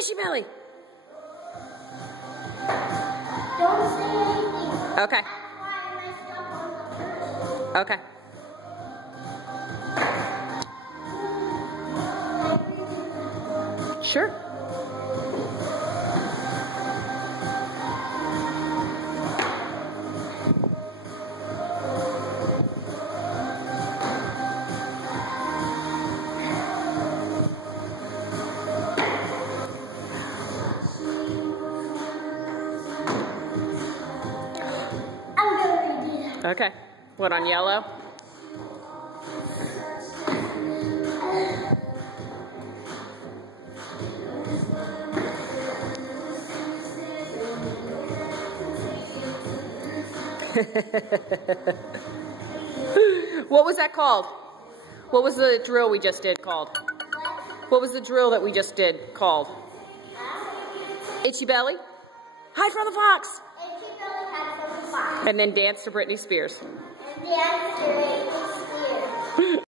Itchy belly. Don't say anything. Okay. That's why I messed up on the first. Okay. Sure. I'm gonna redo that. Okay. What, on yellow? What was that called? What was the drill we just did called? What was the drill that we just did called? Itchy belly? Hide from the fox. Itchy belly, hide from the fox. And then dance to Britney Spears. And dance to Britney Spears.